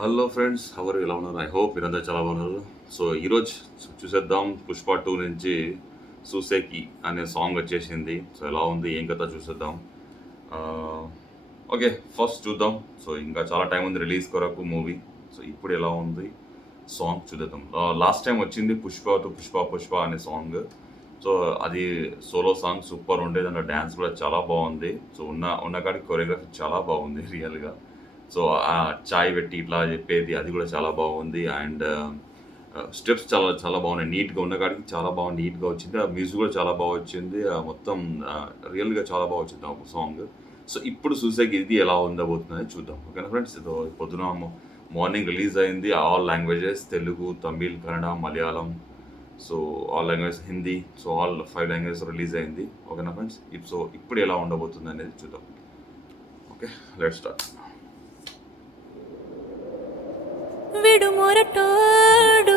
Hello friends, ఎవరు ఎలా ఉన్నారు? ఐ హోప్ మీరందరూ చాలా బాగున్నారు. సో ఈరోజు చూసేద్దాం. పుష్ప 2 నుంచి సూసేకి అనే సాంగ్ వచ్చేసింది. సో ఎలా ఉంది, ఏం కథ చూసేద్దాం. ఓకే, ఫస్ట్ చూద్దాం. సో ఇంకా చాలా టైం ఉంది రిలీజ్ కొరకు మూవీ. సో ఇప్పుడు ఎలా ఉంది సాంగ్ చూద్దాం. లాస్ట్ టైం వచ్చింది పుష్ప అనే సాంగ్. సో అది సోలో సాంగ్ సూపర్ ఉండేది. దాంట్లో డ్యాన్స్ కూడా చాలా బాగుంది. సో ఉన్న కాడికి కొరియోగ్రఫీ చాలా బాగుంది రియల్గా. సో ఆ చాయ్ పెట్టి ఇట్లా చెప్పేది అది కూడా చాలా బాగుంది. అండ్ స్టెప్స్ చాలా చాలా బాగున్నాయి. నీట్గా ఉన్న కాడికి చాలా బాగా నీట్గా వచ్చింది. ఆ మ్యూజిక్ కూడా చాలా బాగా వచ్చింది. మొత్తం రియల్గా చాలా బాగా వచ్చింది ఆ సాంగ్. సో ఇప్పుడు చూసాక ఇది ఎలా ఉండబోతుందని చూద్దాం. ఓకేనా ఫ్రెండ్స్? ఇది పొద్దున మార్నింగ్ రిలీజ్ అయింది. All languages, Telugu, Tamil, Kannada, Malayalam, so all language, Hindi, so all 5 languages release అయింది. ఓకేనా ఫ్రెండ్స్? సో ఇప్పుడు ఎలా ఉండబోతుంది అనేది చూద్దాం. Okay, let's start. విడు మొరటోడు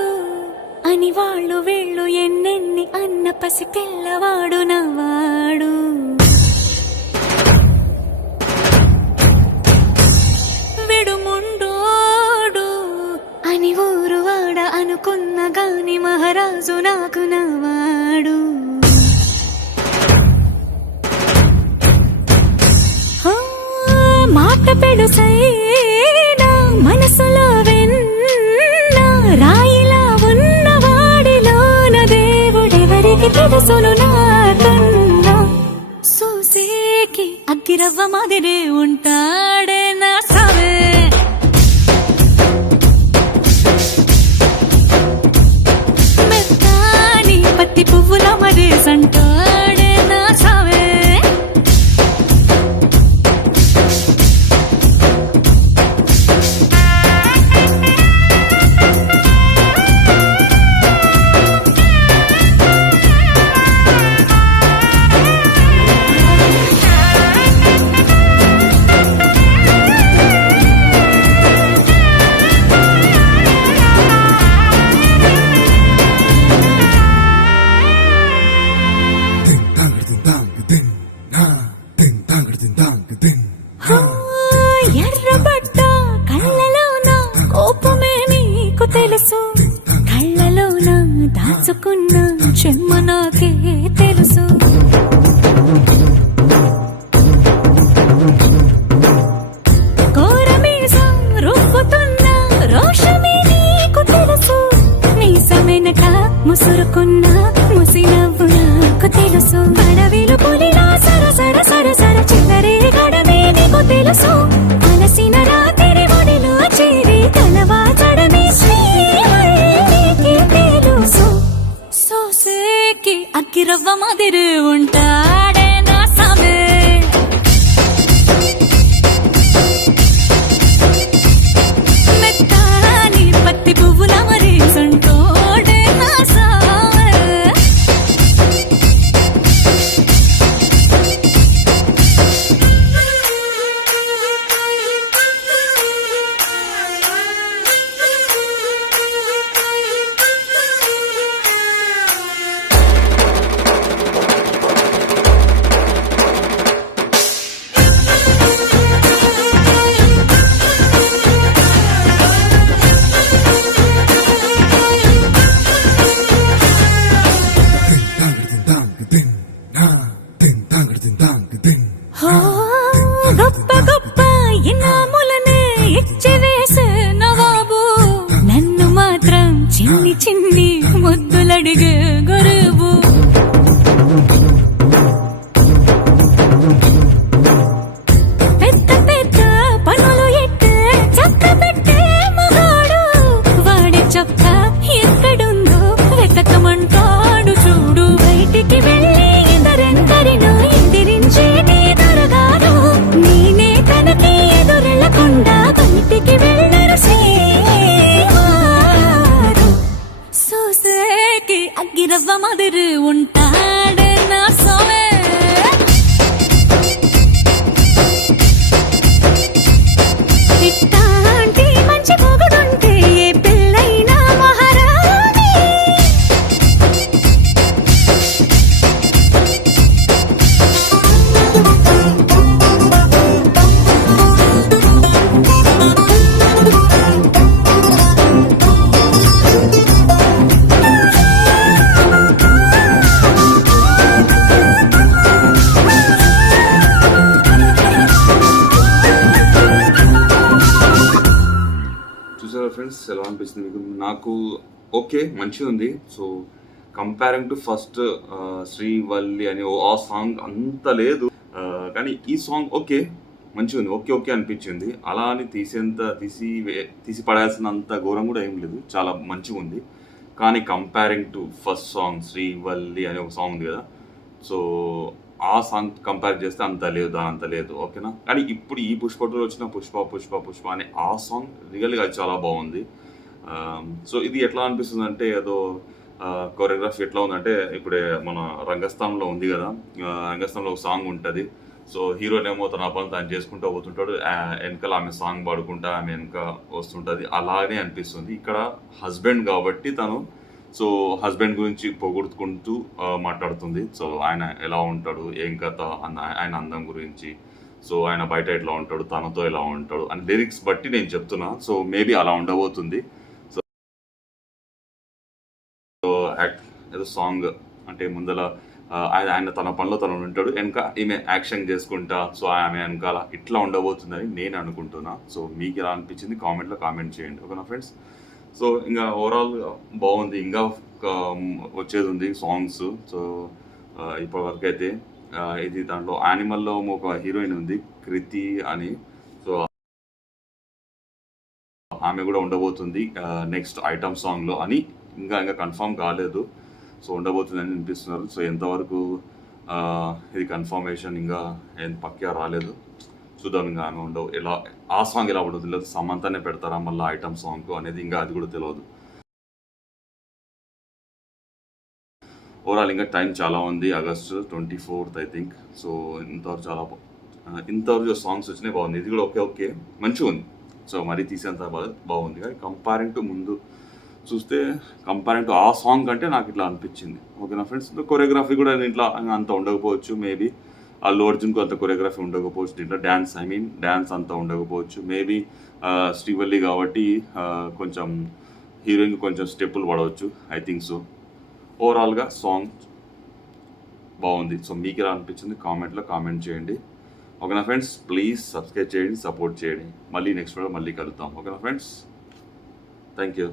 అని వాళ్ళు వీళ్ళు ఎన్నెన్ని అన్న పసి పిల్లవాడు నవ్వాడు. విడు ముండోడు అని ఊరు వాడ అనుకున్న గాని మహారాజు నాకు నవ్వాడు. మాట పెడుసైనా మనసులో రాయిలా ఉన్నవాడిలోన దేవుడెవరికి తెలుసును నాకన్నా. సూసేకి అగ్గిరవ్వ మాదిరే ఉంటాడే నా సావే. మెత్తాని పత్తి పువ్వుల మరేసంటాడే నా సావే. ఎర్రబడ్డ కళ్ళలోన కోపమే నీకు తెలుసు. కళ్ళలోన దాచుకున్న చెమ్మ నాకే తెలుసు. కోరమీసం రుబ్బుతున్న రోషమే నీకు తెలుసు. మీసమెనక ముసురుకున్న ముసినవ్వు నాకు తెలుసు. అడవిలు పులిలా సరసర సరసర చిల్లరే గడమే నీకు తెలుసు. అలసిన రాత్రి ఒడిలో చేరి తలవాచడమే శ్రీకి తెలుసు. సోసేకి అగ్గిరవ్వ మాదిరి ఉంటాడే నా సామే. మెత్తాని పత్తి పువ్వుల మరేసంటోడే నా సామే. గొప్ప గొప్ప ఇనాములనే ఇచ్చి వేసే నవాబు నన్ను మాత్రం చిన్ని చిన్ని ముద్దులడిగే గరువు. పెద్ద పెద్ద పనులు ఎట్టే చక్క పెట్టే మగాడు. వాడి చొక్క ఎక్కడుందో వెతకమంటాడు చూడు. బయటికి వెళ్ళి ఇద్దరెందరినో ఎదిరించేటి దొరగారు. నేనే అనిపిస్తుంది మీకు? నాకు ఓకే. మంచిగా ఉంది. So comparing to first 'Srivalli' అని ఆ సాంగ్ అంత లేదు. కానీ ఈ సాంగ్ ఓకే. మంచిగుంది. ఓకే. ఓకే అనిపించింది. అలా అని తీసి పడేయాల్సినంత ఘోరం కూడా ఏం లేదు. చాలా మంచిగుంది. కానీ comparing to first song 'Srivalli' అనే ఒక సాంగ్ ఉంది కదా! సో ఆ సాంగ్ కంపేర్ చేస్తే అంత లేదు. దానంత లేదు. ఓకేనా? కానీ ఇప్పుడు ఈ 'పుష్ప 2' వచ్చిన 'పుష్ప' అనే ఆ సాంగ్ రియల్‌గా అది చాలా బావుంది. సో ఇది ఎట్లా అనిపిస్తుందంటే ఏదో కొరియోగ్రఫీ ఎట్లా ఉందంటే ఇప్పుడే మన 'రంగస్థలంలో' ఉంది కదా! 'రంగస్థలంలో' ఒక సాంగ్ ఉంటది. సో హీరోనేమో తన పని తాను చేసుకుంటూ పోతుంటాడు. ఎనకాల ఆమె సాంగ్ పాడుకుంటా ఆమె వెనక వస్తుంటది. అలానే అనిపిస్తుంది. ఇక్కడ హస్బెండ్ కాబట్టి తను సో హస్బెండ్ గురించి పొగుడుకుంటూ మాట్లాడుతుంది. సో ఆయన ఎలా ఉంటాడు? ఏం కథ? ఆయన అందం గురించి. సో ఆయన బయట ఎట్లా ఉంటాడు? తనతో ఎలా ఉంటాడు? అని లిరిక్స్ బట్టి నేను చెప్తున్నా. సో మేబీ అలా ఉండబోతుంది. సో ఏదో సాంగ్ అంటే ముందల ఆయన తన పనిలో తను ఉంటాడు. ఈమె యాక్షన్ చేసుకుంటా సో ఆమె వెనకాల ఇట్లా ఉండబోతుందని నేను అనుకుంటున్నా. సో మీకు ఎలా అనిపించింది? కామెంట్‌లో కామెంట్ చేయండి. ఓకేనా ఫ్రెండ్స్? సో ఇంకా ఓవరాల్ బాగుంది. ఇంకా వచ్చేది ఉంది సాంగ్స్. సో ఇప్పటివరకైతే ఇది దాంట్లో 'యానిమల్‌లో' ఒక హీరోయిన్ ఉంది 'కృతి' అని. సో ఆమె కూడా ఉండబోతుంది నెక్స్ట్ ఐటమ్ సాంగ్‌లో అని ఇంకా కన్ఫర్మ్ కాలేదు. సో ఉండబోతుందని అనిపిస్తున్నారు. సో ఎంతవరకు ఇది కన్ఫర్మేషన్ ఇంకా ఏం పక్కా రాలేదు. చూద్దాం ఇంకా ఆమె ఎలా ఆ సాంగ్ ఎలా ఉండదు లేదు సమంతనే పెడతారా మళ్ళీ ఐటమ్ సాంగ్ అనేది ఇంకా అది కూడా తెలియదు. ఓవరాల్ ఇంకా టైం చాలా ఉంది. August 24th I think. So ఇంతవరకు సాంగ్స్ వచ్చినాయి బాగుంది. ఇది కూడా ఓకే మంచిగా ఉంది. సో మరీ తీసేంత బాగుంది. కానీ కంపేరింగ్ టు ముందు చూస్తే కంపేరింగ్ టు ఆ సాంగ్ కంటే నాకు ఇట్లా అనిపించింది. ఓకేనా ఫ్రెండ్స్? కొరియోగ్రఫీ కూడా దీంట్లో అంత ఉండకపోవచ్చు. మేబీ అల్లు అర్జున్‌కు అంత కొరియోగ్రఫీ ఉండకపోవచ్చు. దీంట్లో డ్యాన్స్ అంత ఉండకపోవచ్చు. మేబీ 'శ్రీవల్లి' కాబట్టి కొంచెం హీరోయిన్‌కి కొంచెం స్టెప్పులు పడవచ్చు. I think so. ఓవరాల్‌గా సాంగ్ బాగుంది. సో మీకు ఎలా అనిపించింది? కామెంట్‌లో కామెంట్ చేయండి. ఓకేనా ఫ్రెండ్స్? ప్లీజ్ సబ్స్క్రైబ్ చేయండి, సపోర్ట్ చేయండి. మళ్ళీ నెక్స్ట్ వీడియో మళ్ళీ కలుద్దాం. ఓకేనా ఫ్రెండ్స్? Thank you.